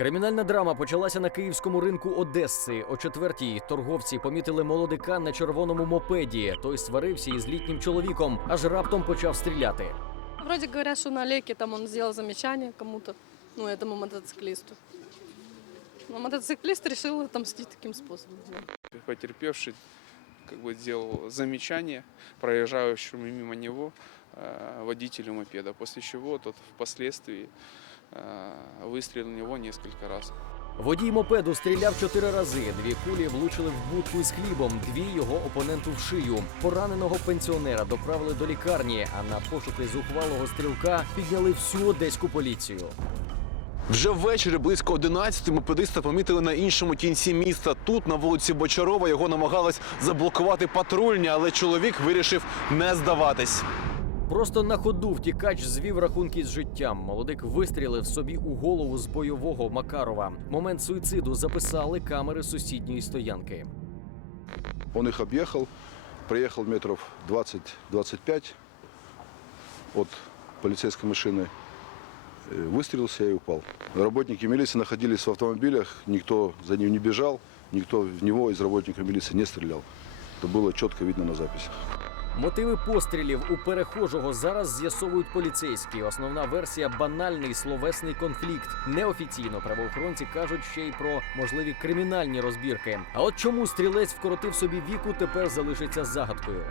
Кримінальна драма почалася на київському ринку Одеси. О четвертій торговці помітили молодика на червоному мопеді. Той сварився із літнім чоловіком, аж раптом почав стріляти. Вроде говорят, что на Олеке там он сделал замечание кому-то, ну, этому мотоциклисту. Но мотоциклист решил отомстить таким способом. Потерпевший как бы сделал замечание проезжающему мимо него э, водителю мопеда, после чего тот впоследствии э, выстрелил в него несколько раз. Водій мопеду стріляв чотири рази. Дві кулі влучили в будку із хлібом, дві його опоненту в шию. Пораненого пенсіонера доправили до лікарні, а на пошуки зухвалого стрілка підняли всю одеську поліцію. Вже ввечері близько 11 мопедиста помітили на іншому кінці міста. Тут, на вулиці Бочарова, його намагались заблокувати патрульні, але чоловік вирішив не здаватись. Просто на ходу втікач звів рахунки з життям. Молодик вистрілив собі у голову з бойового Макарова. Момент суїциду записали камери сусідньої стоянки. Он их объехал, проехал метров 20-25 от полицейской машины, э, выстрелился и упал. Работники милиции находились в автомобилях, никто за ним не бежал, никто в него из работников милиции не стрелял. Это было четко видно на записях. Мотиви пострілів у перехожого зараз з'ясовують поліцейські. Основна версія банальний словесний конфлікт. Неофіційно правоохоронці кажуть ще й про можливі кримінальні розбірки. А от чому стрілець вкоротив собі віку, тепер залишиться загадкою.